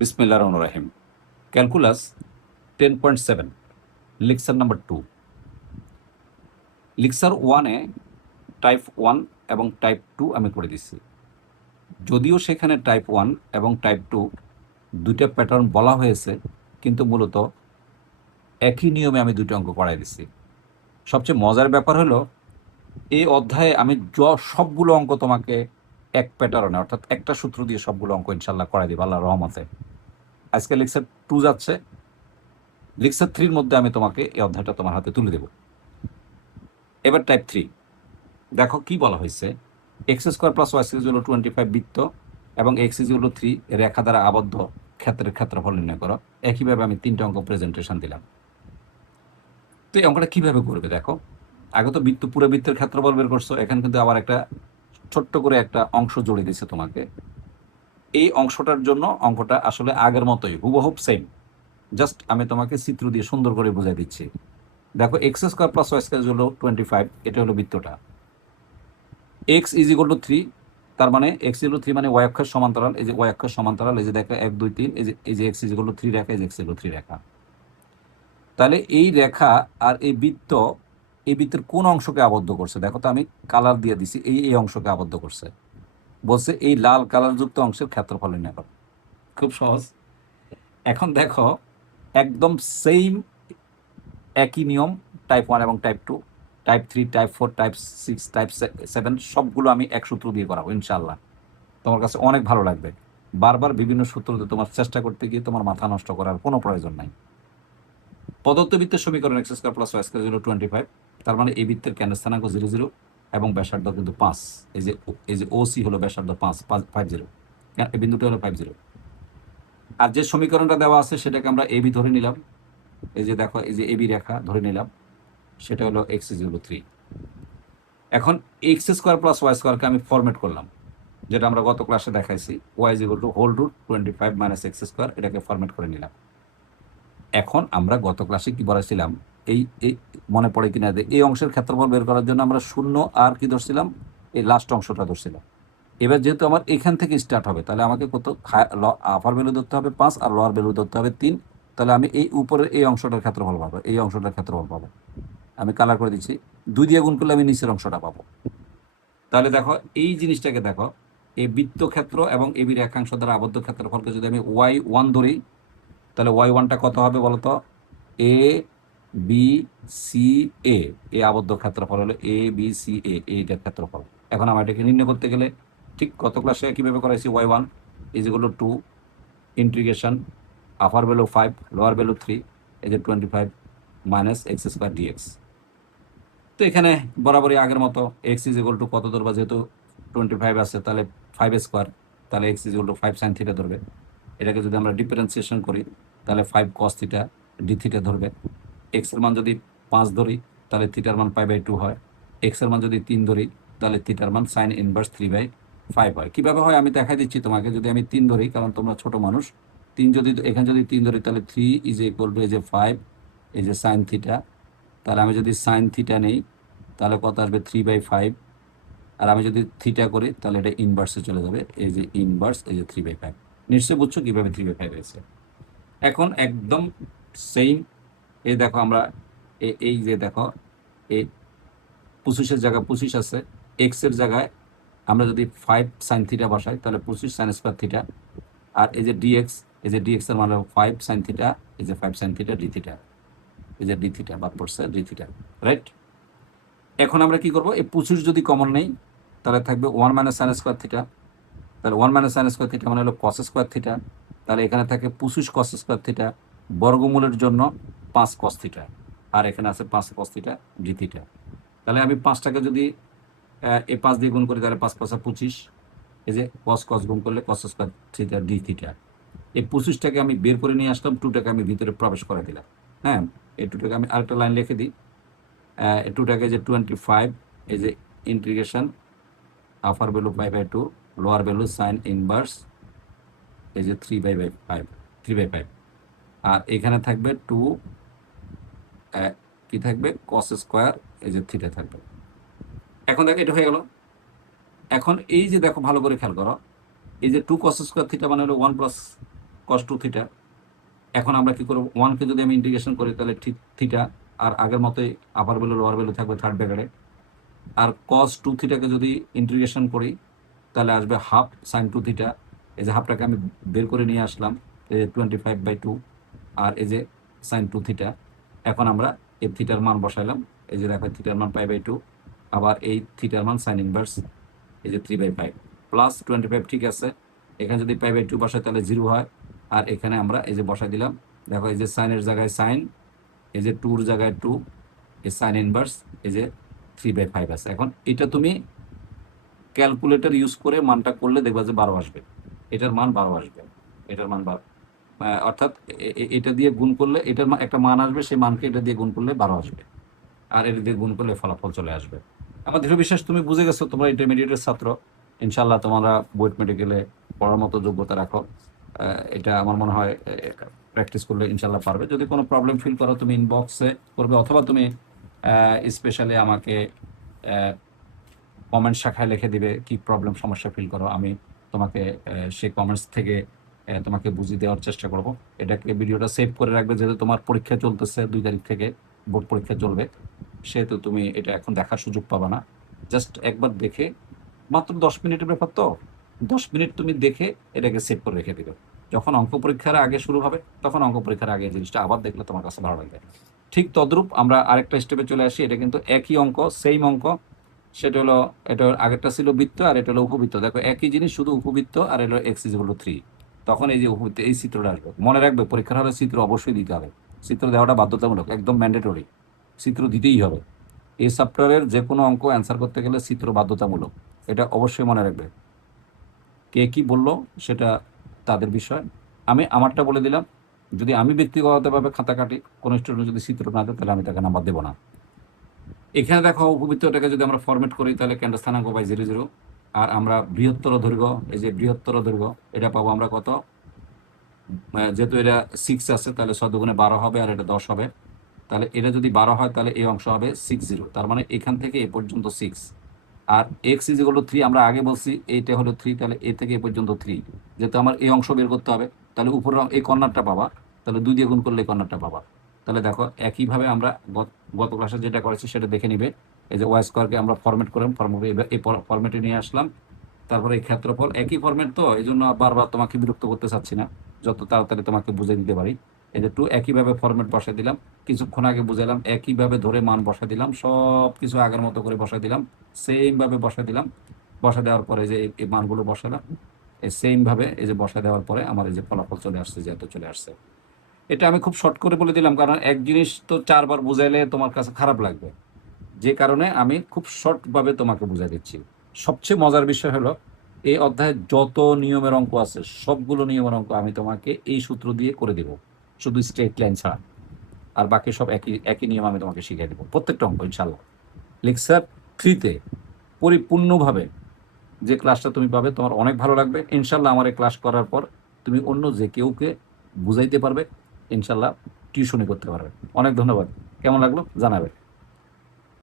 বিসমিল্লাহির রহমানির রহিম। Calculus 10.7 lecture number 2। লেকচার 1-এ টাইপ 1 এবং টাইপ 2 আমি করে দিচ্ছি। যদিও সেখানে টাইপ 1 এবং টাইপ 2 দুইটা প্যাটার্ন বলা হয়েছে, কিন্তু মূলত একই নিয়মে আমি দুটো অঙ্ক করাই দিচ্ছি। সবচেয়ে মজার ব্যাপার হলো এই অধ্যায়ে আমি সবগুলো অঙ্ক তোমাকে এক প্যাটার্নে, অর্থাৎ একটা সূত্র দিয়ে সবগুলো অঙ্ক ইনশাল্লাহ করাই দিব আল্লাহর রহমতে। আজকে লেকচার 2 যাচ্ছে, লেকচার 3-র মধ্যে আমি তোমাকে এই অধ্যায়টা তোমার হাতে তুলে দেব। এবার টাইপ 3 দেখো কি বলা হয়েছে। এক্স স্কোয়ার প্লাস ওয়াই সিজ হলো 25 বৃত্ত এবং এক্স ইজ হলো 3 রেখা দ্বারা আবদ্ধ ক্ষেত্রের ক্ষেত্রফল নির্ণয় করো। একইভাবে আমি 3টা অঙ্ক প্রেজেন্টেশন দিলাম। তো এই অঙ্কটা কীভাবে করবে দেখো। আগে তো বৃত্ত, পুরো বৃত্তের ক্ষেত্রফল বের করছো, এখানে কিন্তু আবার একটা ছোট্ট করে একটা অংশ জড়িয়ে দিচ্ছে তোমাকে। এই অংশটার জন্য অঙ্কটা আসলে আগের মতোই হুবহুব সেম, জাস্ট আমি তোমাকে চিত্র দিয়ে সুন্দর করে বুঝাই দিচ্ছি। দেখো X square plus Y square হলো 25, এটা হলো বৃত্তটা। এক্স ইজ ইকুয়াল টু 3, তার মানে এক্স ইজ ইকুয়াল টু 3 মানে ওয়াই অক্ষের সমান্তরাল, এই যে ওয়াই অক্ষের সমান্তরাল, এই যে দেখো 1 2 3, এই যে এক্স ইজ ইকুয়াল টু 3 রেখা, এই যে এক্স ইজ ইকুয়াল টু 3 রেখা। তাহলে এই রেখা আর এই বৃত্ত, এই বৃত্তের কোন অংশকে আবদ্ধ করছে দেখো তো, আমি কালার দিয়ে দিছি, এই অংশকে আবদ্ধ করছে। বলছে এই লাল কালার যুক্ত অংশের ক্ষেত্রফল নির্ণয় করো। খুব সহজ। এখন দেখো একদম সেম একই নিয়ম টাইপ 1 এবং type 2, type 3, type 4, type 6, type 7 সবগুলো আমি এক সূত্র দিয়ে করাবো ইনশাআল্লাহ। তোমার কাছে অনেক ভালো লাগবে। বারবার বিভিন্ন সূত্র দিয়ে তোমার চেষ্টা করতে গিয়ে তোমার মাথা নষ্ট করার কোনো প্রয়োজন নাই। পদার্থবৃত্তের সমীকরণ X square plus Y square 25, তার মানে এই বৃত্তের কেন্দ্র স্থানাঙ্ক 0 0 এবং ব্যাসার্ধ কিন্তু 5। এই যে ওসি হলো ব্যাসার্ধ 50, এই বিন্দুটা হলো 50। আর যে সমীকরণটা দেওয়া আছে সেটাকে আমরা এবি ধরে নিলাম। এই যে দেখো, এই যে এবি রেখা ধরে নিলাম, সেটা হলো এক্স ইজ ইকুয়াল টু 3। এখন এক্স স্কোয়ার প্লাস ওয়াই স্কোয়ারকে আমি ফরম্যাট করলাম, যেটা আমরা গত ক্লাসে দেখাইছি, Y is equal to whole root 25 minus X square, এটাকে ফরম্যাট করে নিলাম। এখন আমরা গত ক্লাসে কি বলেছিলাম, এই এই মনে পড়ে কিনা, এই অংশের ক্ষেত্রফল বের করার জন্য আমরা শূন্য আর কি ধরছিলাম, এই লাস্ট অংশটা ধরছিলাম। এবার যেহেতু আমার এখান থেকে স্টার্ট হবে, তাহলে আমাকে কত আপার ভ্যালু ধরতে হবে 5 আর লোয়ার ভ্যালু ধরতে হবে 3। তাহলে আমি এই উপরের এই অংশটার ক্ষেত্রফল পাবো, এই অংশটার ক্ষেত্রফল পাবো। আমি কালার করে দিচ্ছি, 2 দিয়ে গুণ করলে আমি নিচের অংশটা পাবো। তাহলে দেখো এই জিনিসটাকে দেখো, এই বৃত্তক্ষেত্র এবং এবি রেখাংশ দ্বারা আবদ্ধ ক্ষেত্রফলকে যদি আমি y1 ধরি, তাহলে y1টা কত হবে বলতো, এ বি সি এ, এই আবদ্ধ ক্ষেত্রফল হলো এ বি সি এ, এইটার ক্ষেত্রফল। এখন আমার এটাকে নির্ণয় করতে গেলে ঠিক গত ক্লাসে কীভাবে করাইছি, y1 is equal two 2 integration upper value 5 lower value 3, এই যে 25 মাইনাস এক্স স্কোয়ার ডিএক্স। তো এখানে বরাবরই আগের মতো এক্স ইজ ইকুয়াল টু কত ধরবা, যেহেতু 25 আছে তাহলে 5 স্কোয়ার, তাহলে x is equal two 5 sine theta ধরবে। এটাকে যদি আমরা ডিফারেন্সিয়েশন করি তাহলে 5 কস থিটা ডি থিটা ধরবে। এক্সের মান যদি 5 ধরি তাহলে থিটার মান π/2 হয়। এক্সের মান যদি 3 ধরি তাহলে থিটার মান সাইন ইনভার্স 3/5 হয়। কীভাবে হয় আমি দেখাই দিচ্ছি তোমাকে। যদি আমি 3 ধরি, কারণ তোমরা ছোট মানুষ, 3 যদি এখানে যদি 3 ধরি তাহলে 3 ইজ ইকুয়াল টু এই যে 5, এই যে সাইন থিটা। তাহলে আমি যদি সাইন থিটা নেই তাহলে কত আসবে 3/5, আর আমি যদি থিটা করি তাহলে এটা ইনভার্সে চলে যাবে, এই যে ইনভার্স, এই যে 3/5। নিশ্চয়ই বুঝছো কীভাবে 3/5 হয়েছে। এখন একদম সেম, এই দেখো আমরা এই যে দেখো, এই 25-এর জায়গায় 25 আছে, এক্সের জায়গায় আমরা যদি 5 সাইন থিটা বসাই তাহলে 25 সাইন স্কোয়ার থিটা, আর এই যে ডিএক্স, এই যে ডিএক্সের মানে 5 সাইন থিটা, এই যে 5 সাইন থিটা ডি থিটা, এই যে ডি থিটা বাদ পড়ছে ডি থিটা, রাইট। এখন আমরা কি করব, এই 25 যদি কমন নেই তাহলে থাকবে 1 মাইনাস সাইন স্কোয়ার থিটা। তাহলে 1 মাইনাস সাইন স্কোয়ার থিটা মানে হলো কস স্কোয়ার থিটা। তাহলে এখানে থাকে 25 কস স্কোয়ার থিটা, বর্গমূলের জন্য 5 কস থিটা, আর এখানে আছে 5 কস থিটা ডি থিটা। তাহলে আমি 5টাকে যদি এই 5 দিয়ে গুণ করি তাহলে 5 5 25, এই যে কস কস গুণ করলে cos square theta D theta. এই 25টাকে আমি বের করে নিয়ে আসলাম, 2টাকে আমি ভিতরে প্রবেশ করে দিলাম। হ্যাঁ, এই 2টাকে আমি আরেকটা লাইন লিখে দিই। এই 2টাকে যে 25, এই যে integration upper value π/2 lower value sine inverse, এই যে 3/5, আর এখানে থাকবে 2 কি থাকবে কস স্কোয়ার, এই যে থিটা থাকবে। এখন দেখো এটা হয়ে গেল। এখন এই যে দেখো ভালো করে খেয়াল করো, এই যে 2 কস স্কোয়ার থিটা মানে হলো 1 প্লাস কস টু থিটা। এখন আমরা কি করবো, ওয়ানকে যদি আমি ইন্টিগ্রেশন করি তাহলে থিটা, আর আগের মতোই আপার ভ্যালু লোয়ার ভ্যালু থাকবে থার্ড ব্র্যাকেটে। আর কস টু থিটাকে যদি ইন্টিগ্রেশন করি তাহলে আসবে হাফ সাইন টু থিটা। এই যে হাফটাকে আমি বের করে নিয়ে আসলাম, এই যে 25/2, আর এই যে সাইন টু থিটা। এখন আমরা এই থিটার মান বসাইলাম, এই যে দেখো থিটার মান π/2, আবার এই থিটার মান সাইন ইনভার্স এই যে 3/5 প্লাস 25, ঠিক আছে। এখানে যদি π/2 বসাই তাহলে 0 হয়, আর এখানে আমরা এই যে বসাই দিলাম, দেখো এই যে সাইনের জায়গায় সাইন, এই যে টুর জায়গায় 2, এই সাইন ইনভার্স এই যে 3/5 আছে। এখন এটা তুমি ক্যালকুলেটর ইউজ করে মানটা করলে দেখবা যে 12 আসবে, এটার মান 12 আসবে, এটার মান 12, অর্থাৎ এটা দিয়ে গুণ করলে এটার একটা মান আসবে, সেই মানকে এটা দিয়ে গুণ করলে 12 আসবে, আর এটা দিয়ে গুণ করলে ফলাফল চলে আসবে। আমার দৃঢ় বিশ্বাস তুমি বুঝে গেছো, তোমরা ইন্টারমিডিয়েটের ছাত্র, ইনশাল্লাহ তোমরা বুয়েট মেডিকেলে পড়ার মতো যোগ্যতা রাখো। এটা আমার মনে হয় প্র্যাকটিস করলে ইনশাল্লাহ পারবে। যদি কোনো প্রবলেম ফিল করো তুমি ইনবক্সে করবে, অথবা তুমি স্পেশালি আমাকে কমেন্ট শাখায় লিখে দিবে কি প্রবলেম সমস্যা ফিল করো, আমি তোমাকে সেই কমেন্টস থেকে তোমাকে বুঝিয়ে দেওয়ার চেষ্টা করব। এটাকে ভিডিওটা সেভ করে রাখবে, যেহেতু তোমার পরীক্ষা চলতেছে, 2 তারিখ থেকে বোর্ড পরীক্ষা চলবে, সেহেতু তুমি এটা এখন দেখার সুযোগ পাবে না। জাস্ট একবার দেখে, মাত্র 10 মিনিটের ব্যাপার তো, 10 মিনিট তুমি দেখে এটাকে সেভ করে রেখে দিবে। যখন অঙ্ক পরীক্ষার আগে শুরু হবে তখন অঙ্ক পরীক্ষার আগে জিনিসটা আবার দেখলে তোমার কাছে ভালো লাগবে। ঠিক তদ্রূপ আমরা আরেকটা স্টেপে চলে আসি, এটা কিন্তু একই অঙ্ক, সেম অঙ্ক। সেটা হলো, এটা আগেরটা ছিল বৃত্ত আর এটা হলো উপবৃত্ত। দেখো একই জিনিস, শুধু উপবৃত্ত আর এটা এক্স ইজ ইকুয়াল টু 3। তখন এই যে উপবৃত্ত, এই চিত্রটা আসবে। মনে রাখবে পরীক্ষার হলে চিত্র অবশ্যই দিতে হবে, চিত্র দেওয়াটা বাধ্যতামূলক, একদম ম্যান্ডেটরি, চিত্র দিতেই হবে। এই চ্যাপ্টারের যে কোনো অঙ্ক অ্যান্সার করতে গেলে চিত্র বাধ্যতামূলক, এটা অবশ্যই মনে রাখবে। কে কি বললো সেটা তাদের বিষয়, আমি আমারটা বলে দিলাম। যদি আমি ব্যক্তিগতভাবে খাতা কাটি, কোনো স্টুডেন্ট যদি চিত্র না দেয় তাহলে আমি তাকে নাম্বার দেবো না। এখানে দেখো উপবৃত্তটাকে যদি আমরা ফরম্যাট করি তাহলে কেন্দ্র স্থানাঙ্ক বাই 0 0, আর আমরা বৃহত্তর দৈর্ঘ্য, এই যে বৃহত্তর দৈর্ঘ্য এটা পাবো আমরা কত, যেহেতু এটা 6 আছে তাহলে 6 দুগুণে 12 হবে, আর এটা 10 হবে। তাহলে এটা যদি 12 হয় তাহলে এই অংশ হবে 60, তার মানে এখান থেকে এ পর্যন্ত 6। আর এক্স ইজ ইকুয়াল টু 3, আমরা আগে বলছি এইটা হলো 3, তাহলে এ থেকে এ পর্যন্ত 3। যেহেতু আমার এই অংশ বের করতে হবে, তাহলে উপরে এই কর্নারটা পাবা, তাহলে 2 দিয়ে গুণ করলে এই কর্নারটা পাবা। তাহলে দেখো একইভাবে আমরা গত ক্লাসে যেটা করেছি সেটা দেখে নিবে। এই যে ওয়াই স্কোয়ারকে আমরা ফরম্যাট করলাম, এই ফরম্যাটে নিয়ে আসলাম। তারপরে এই ক্ষেত্রফল একই ফরম্যাট, তো এই জন্য বারবার তোমাকে বিরক্ত করতে চাচ্ছি না, যত তাড়াতাড়ি তোমাকে বুঝে দিতে পারি। এই যে 2 একইভাবে ফরম্যাট বসাই দিলাম, কিছুক্ষণ আগে বুঝালাম, একইভাবে ধরে মান বসাই দিলাম, সব কিছু আগের মতো করে বসাই দিলাম, সেমভাবে বসাই দিলাম। বসা দেওয়ার পরে যে এই মানগুলো বসালাম, এই সেমভাবে এই যে বসা দেওয়ার পরে আমার এই যে ফলাফল চলে আসছে, যে এত চলে আসছে। এটা আমি খুব শর্ট করে বলে দিলাম, কারণ এক জিনিস তো 4বার বুঝাইলে তোমার কাছে খারাপ লাগবে, যে কারণে আমি খুব শর্টভাবে তোমাকে বুঝাই দিচ্ছি। সবচেয়ে মজার বিষয় হলো, এই অধ্যায়ে যত নিয়মের অঙ্ক আছে সবগুলো নিয়মের অঙ্ক আমি তোমাকে এই সূত্র দিয়ে করে দেব, শুধু স্ট্রেট লাইন ছাড়া, আর বাকি সব একই একই নিয়ম আমি তোমাকে শিখিয়ে দেবো, প্রত্যেকটা অঙ্ক ইনশাল্লাহ। লেকচার 3-তে পরিপূর্ণভাবে যে ক্লাসটা তুমি পাবে তোমার অনেক ভালো লাগবে ইনশাল্লাহ। আমার এই ক্লাস করার পর তুমি অন্য যে কেউকে বুঝাইতে পারবে, ইনশাল্লাহ টিউশনি করতে পারবে। অনেক ধন্যবাদ, কেমন লাগলো জানাবে।